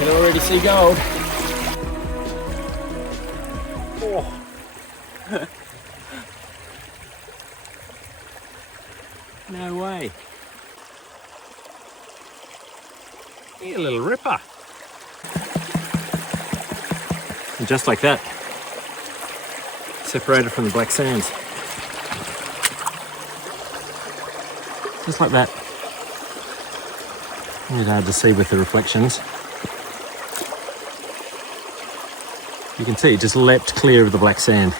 can already see gold. Oh. No way. Hey, a little ripper. And just like that, separated from the black sands. Just like that. It's hard to see with the reflections. You can see it just leapt clear of the black sand.